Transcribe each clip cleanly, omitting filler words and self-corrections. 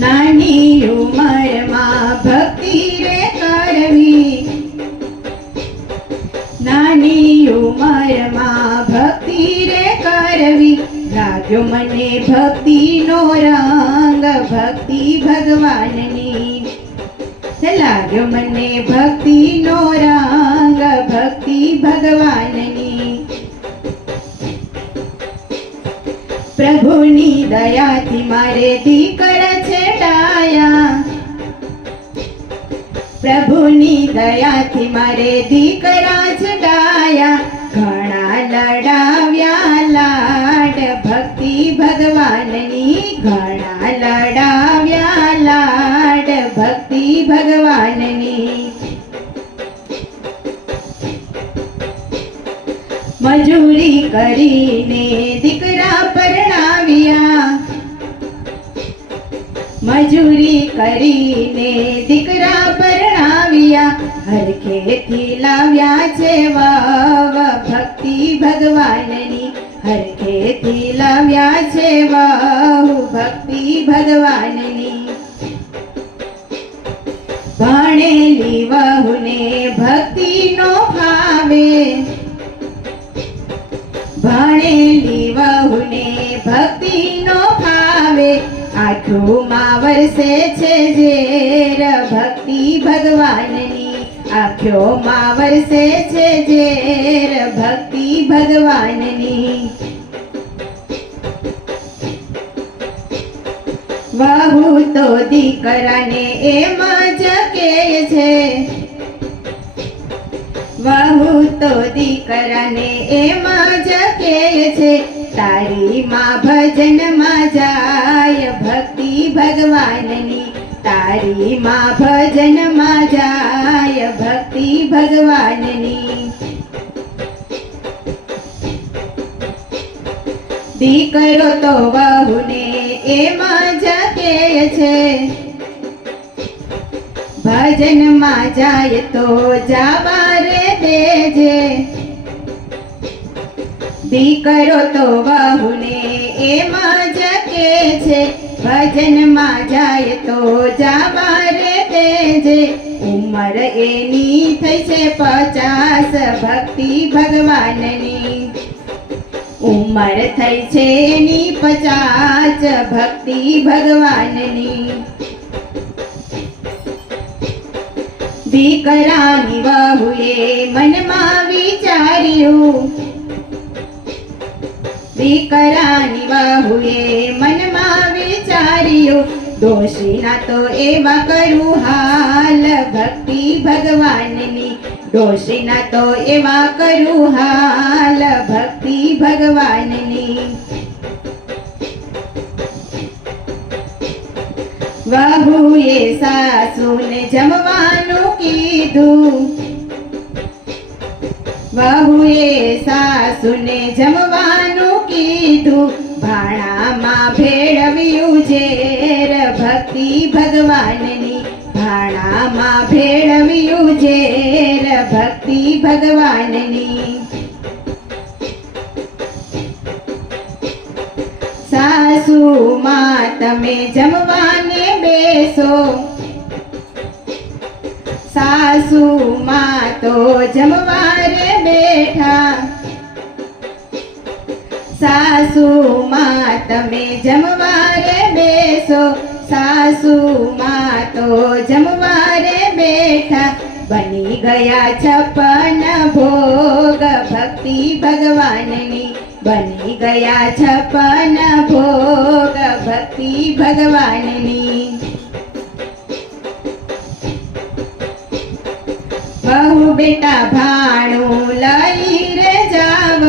નાની ઉંમરમાં ભક્તિ રે કરવી, નાની ઉંમરમાં ભક્તિ રે કરવી, લાગ્યો મને ભક્તિનો રંગ, ભક્તિ ભગવાનની, લાગ્યો મને ભક્તિનો રંગ, ભક્તિ ભગવાનની. પ્રભુની દયાથી મારે દીકરા છેડાયા, પ્રભુની દયાથી મારે દીકરા છેડાયા, ઘણા લડાવ્યા લાડ ભક્તિ ભગવાનની, ઘણા લડાવ્યા લાડ ભક્તિ ભગવાનની. મજૂરી કરીને દીકરા પરણાવ્યા, મજૂરી કરીને દીકરા પરણાવ્યા, હરખેથી લાવ્યા છે વાવ ભક્તિ ભગવાનની, હરખેથી લાવ્યા છે વાવ ભક્તિ ભગવાનની. ભણેલી વહુને ભક્તિ નો ભાવે, ભણેલી વહુને ભક્તિ નો ભાવે, આંખોમાં વરસે છે ઝેર ભક્તિ ભગવાનની, આંખોમાં વરસે છે ઝેર ભક્તિ ભગવાનની. વહુ તો દીકરાને એમ જ કહે છે, વહુ તો દીકરાને એમ જ કહે છે, તારી માં ભજનમાં જાય ભક્તિ ભગવાનની, તારી માં ભજનમાં જાય ભક્તિ ભગવાનની. દીકરો તો વહુને એમ જ કહે છે, ભજનમાં જાય તો જાવા રે દેજે, દીકરો તો વહુને એમ જ કહે છે, ભજનમાં જાય તો જાવા રે દેજે, ઉંમર એની થઈ છે 50 ભક્તિ ભગવાનની, ઉંમર થઈ છે એની 50 ભક્તિ ભગવાનની. દીકરાની વહુએ મનમાં વિચાર્યું, દીકરાની વહુએ મનમાં વિચાર્યું, દોષીના તો એવા કરું હાલ ભક્તિ ભગવાનની, દોષીના તો એવા કરું હાલ ભક્તિ ભગવાનની. વહુએ સાસુને જમવાનું કીધું, વહુએ સાસુને જમવાનું કીધું, ભાણામાં ભેળવ્યું ઝેર ભક્તિ ભગવાનની, ભાણામાં ભેળવ્યું ઝેર ભક્તિ ભગવાનની. સાસુમાં તમે જમવાને બેસો, સાસુમાં તો જમવારે બેઠા, સાસુમાં તમે જમવારે બેસો, સાસુમાં તો જમવારે બેઠા, બની ગયા 56 ભોગ ભક્તિ ભગવાનની, બની ગયા 56 ભોગ ભક્તિ ભગવાનની. બહુ બેટા ભાણું લઈ રે જાવ,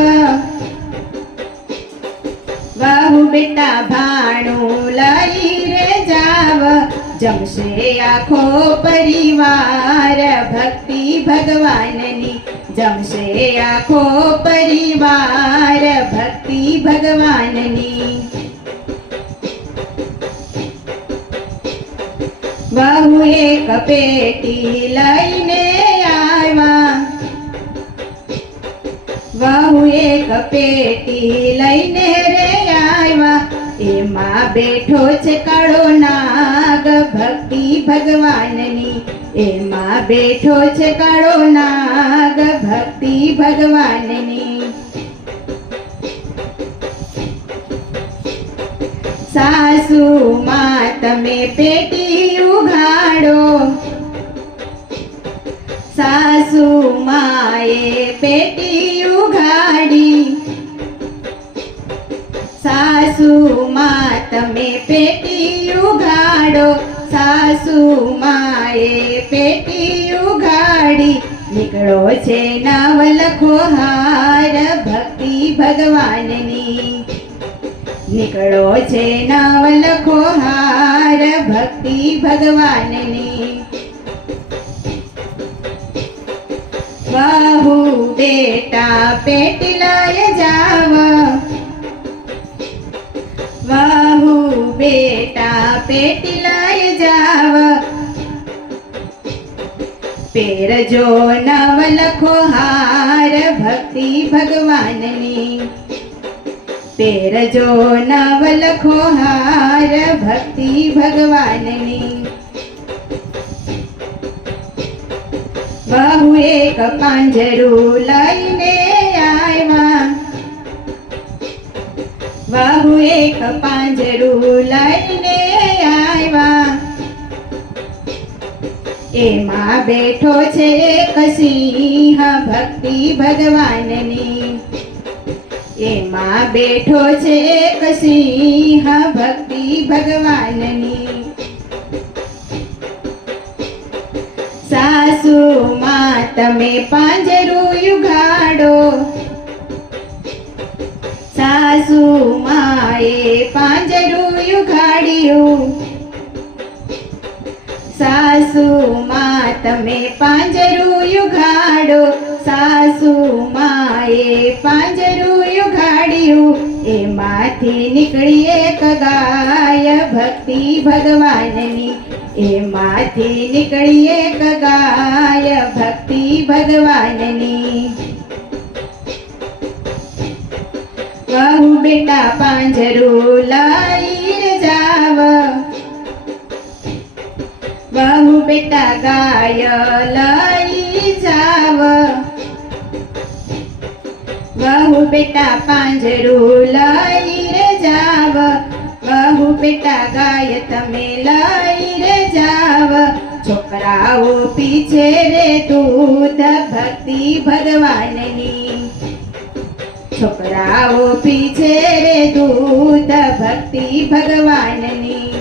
બહુ બેટા ભાણું લઈ રે જાવ, જમશે આખો પરિવાર ભક્તિ ભગવાનની, જમશે આખો પરિવાર ભક્તિ ભગવાનની. વહુ એક પેટી લઈને આવ્યા, વહુ એક પેટી લઈને રે આવ્યા, એમાં બેઠો છે કાળો નાગ નાગ ભક્તિ ભગવાનની, એમાં બેઠો છે કાળો નાગ ભક્તિ ભગવાનની. સાસુમાં તમે પેટી ઉઘાડો, સાસુમાએ પેટી ઉઘાડી, સાસુમાં તમે પેટી ઉઘાડો, સાસુમાએ પેટી ઉઘાડી. નીકળો છે નવલખો હાર ભક્તિ ભગવાનની, નીકળો છે નવલખો હાર ભક્તિ ભગવાનની. વહુ બેટા પેટી લઈ જાવ, વહુ બેટા પેટી લઈ જાવ, પહેરજો નવલખો હાર ભક્તિ ભગવાનની, પહેરજો નવલખો હાર ભક્તિ ભગવાનની. વહુ એક પાંજરું લઈને આવ્યા, વહુ એક પાંજરું લઈને આવ્યા, એમાં બેઠો છે એક સિંહ ભક્તિ ભગવાનની, એમાં બેઠો છે એક સિંહ ભક્તિ ભગવાનની. સાસુમાં તમે પાંજરું ઉઘાડો, સાસુમાએ પાંજરું ઉઘાડ્યું, સાસુમાં તમે પાંજરું ઉઘાડો, સાસુમાએ પાંજરું ઉઘાડ્યું, એમાંથી નીકળી એક ગાય ભક્તિ ભગવાનની, એમાંથી નીકળી એક ગાય ભક્તિ ભગવાનની. વહુ બેટા પાંજરું લઈ જાવ, વહુ બેટા ગાય લઈ જાવ, વહુ બેટા પાંજરું લઈ જાવ, વહુ બેટા ગાય તમે લઈ જાવ. છોકરાઓ પીછે રે દૂધ ભક્તિ ભગવાનની, છોકરાઓ પીછે રે દૂધ ભક્તિ ભગવાનની.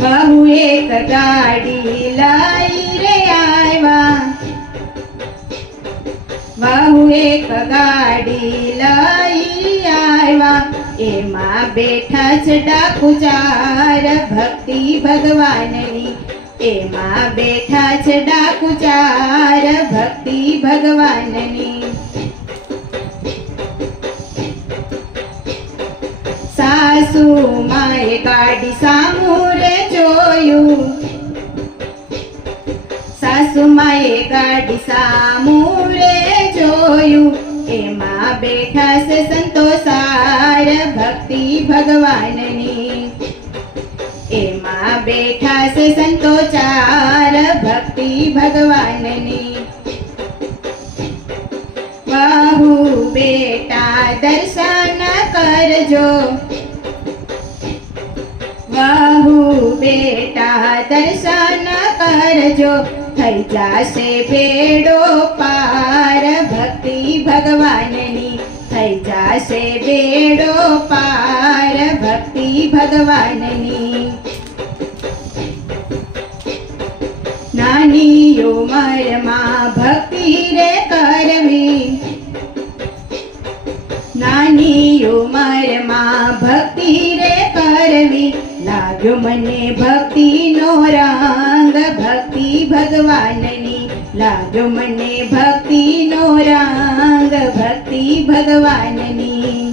વહુ એક ગાડી લઈ રે આવ્યા, વહુ એક ગાડી લઈ આવ્યા, એમાં બેઠા છે ડાકુ ચાર ભક્તિ ભગવાનની, એમાં બેઠા છે ડાકુ ચાર ભક્તિ ભગવાનની. સાસુમાએ ગાડી સામુરે જોયું, સાસુમાએ ગાડી સામુરે જોયું, એમાં બેઠા છે સંતોષાર ભક્તિ ભગવાનની, એમાં બેઠા છે સંતોષાર ભક્તિ ભગવાનની. વહુ બેટા દર્શન કરજો, વહુ બેટા દર્શન કરજો, થઈ જાશે બેડો પાર ભક્તિ ભગવાનની, થઈ જાશે બેડો પાર ભક્તિ ભગવાનની. નાની ઉંમરમાં ભક્તિ રે કરવી, નાની ઉંમરમાં ભક્તિ રે કરવી, લાગ્યો મને ભક્તિનો રંગ ભક્તિ ભગવાનની, લાગ્યો મને ભક્તિનો રંગ ભક્તિ ભગવાનની.